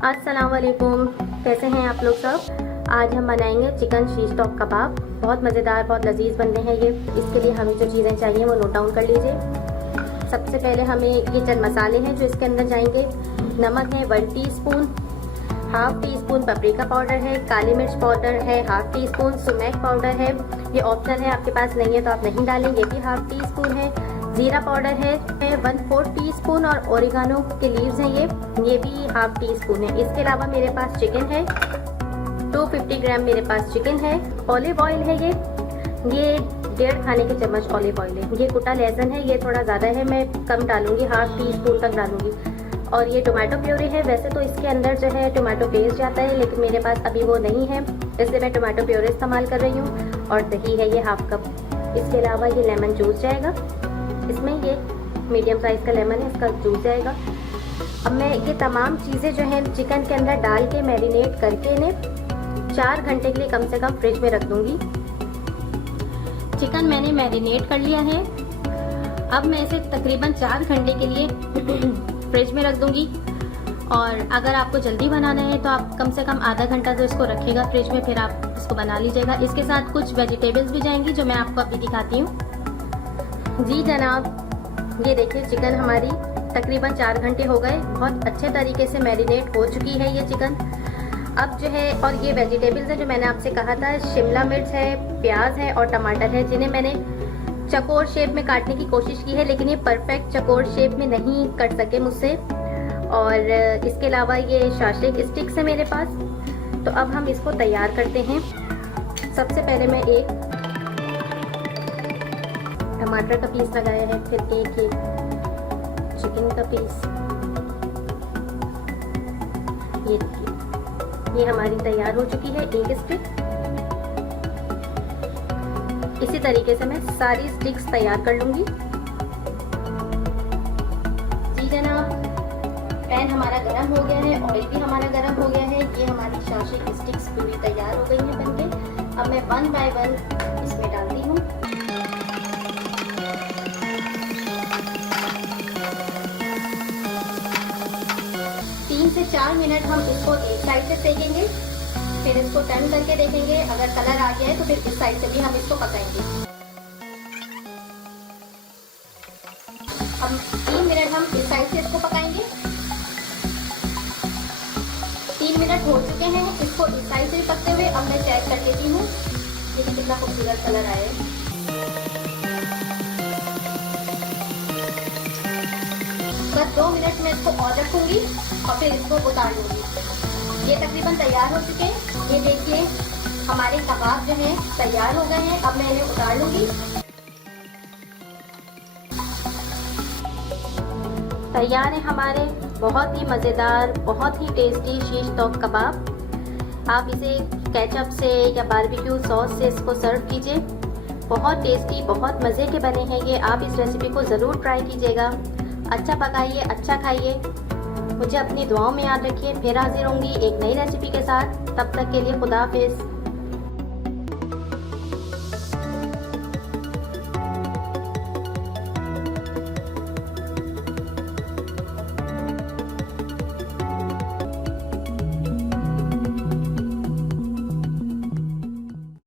अस्सलाम वालेकुम, कैसे हैं आप लोग सब। आज हम बनाएंगे चिकन शीश टॉप कबाब। बहुत मज़ेदार, बहुत लजीज बनते हैं ये। इसके लिए हमें जो चीज़ें चाहिए वो नोट डाउन कर लीजिए। सबसे पहले हमें ये चंद मसाले हैं जो इसके अंदर जाएंगे। नमक है 1 teaspoon, half tea spoon paprika powder है, काली मिर्च पाउडर है हाफ टी स्पून, सुमेक पाउडर है, ये ऑप्शनल है, आपके पास नहीं है तो आप नहीं डालें, ये भी हाफ टी स्पून है। जीरा पाउडर है 1/4 टीस्पून और ओरिगानो के लीव्स हैं ये भी हाफ टी स्पून है। इसके अलावा मेरे पास चिकन है 250 ग्राम मेरे पास चिकन है। ऑलिव ऑयल है ये 1.5 खाने के चम्मच ऑलिव ऑयल है। ये कुटा लहसुन है, ये थोड़ा ज़्यादा है, मैं कम डालूंगी, हाफ टी स्पून तक डालूंगी। और ये टोमेटो प्योरी है। वैसे तो इसके अंदर जो है टोमेटो पेस्ट जाता है, लेकिन मेरे पास अभी वो नहीं है, इसलिए मैं टोमेटो प्योरी इस्तेमाल कर रही हूँ। और दही है ये हाफ कप। इसके अलावा ये लेमन जूस जाएगा, इसमें ये मीडियम साइज़ का लेमन है, इसका जूस जाएगा। अब मैं ये तमाम चीज़ें जो हैं चिकन के अंदर डाल के मैरिनेट करके इन्हें 4 घंटे के लिए कम से कम फ्रिज में रख दूँगी। चिकन मैंने मैरिनेट कर लिया है। अब मैं इसे तकरीबन 4 घंटे के लिए फ्रिज में रख दूँगी। और अगर आपको जल्दी बनाना है तो आप कम से कम आधा घंटा तो इसको रखिएगा फ्रिज में, फिर आप इसको बना लीजिएगा। इसके साथ कुछ वेजिटेबल्स भी जाएंगी जो मैं आपको अभी दिखाती हूँ। जी जनाब, ये देखिए चिकन हमारी तकरीबन 4 घंटे हो गए, बहुत अच्छे तरीके से मैरिनेट हो चुकी है ये चिकन। अब जो है, और ये वेजिटेबल्स है जो मैंने आपसे कहा था, शिमला मिर्च है, प्याज है और टमाटर है, जिन्हें मैंने चकोर शेप में काटने की कोशिश की है, लेकिन ये परफेक्ट चकोर शेप में नहीं कट सके मुझसे। और इसके अलावा ये शाशिक स्टिक्स है मेरे पास। तो अब हम इसको तैयार करते हैं। सबसे पहले मैं एक टमाटर का पीस लगाया है, फिर एक चिकन का पीस। ये देखिए, ये हमारी तैयार हो चुकी है एक स्टिक। इसी तरीके से मैं सारी स्टिक्स तैयार कर लूंगी। जी जनाब, पैन हमारा गरम हो गया है, ऑयल भी हमारा गरम हो गया है। ये हमारी शाशिक स्टिक्स पूरी तैयार हो गई हैं बनके। अब मैं 1 बाय 1 इसमें डालती हूँ। 3 से 4 मिनट हम इसको एक साइड से सेकेंगे, फिर इसको टर्न करके देखेंगे। अगर कलर आ गया है तो फिर इस साइड से भी हम इसको पकाएंगे। अब 3 मिनट हम इस साइड से इसको पकाएंगे। 3 मिनट हो चुके हैं इसको इस साइड से भी पकते हुए। अब मैं चेक कर लेती हूँ, देखिए कितना खूबसूरत कलर आया है। बस 2 मिनट में इसको और रखूंगी और फिर इसको उतार लूंगी। ये तकरीबन तैयार हो चुके हैं। ये देखिए हमारे कबाब जो हैं तैयार हो गए हैं। अब मैं इन्हें उतार लूंगी। तैयार है हमारे बहुत ही मज़ेदार, बहुत ही टेस्टी शीश टॉप कबाब। आप इसे केचप से या बारबेक्यू सॉस से इसको सर्व कीजिए। बहुत टेस्टी, बहुत मज़े के बने हैं ये। आप इस रेसिपी को ज़रूर ट्राई कीजिएगा। अच्छा पकाइए, अच्छा खाइए। मुझे अपनी दुआओं में याद रखिए। फिर हाजिर होंगी एक नई रेसिपी के साथ। तब तक के लिए खुदा हाफिज़।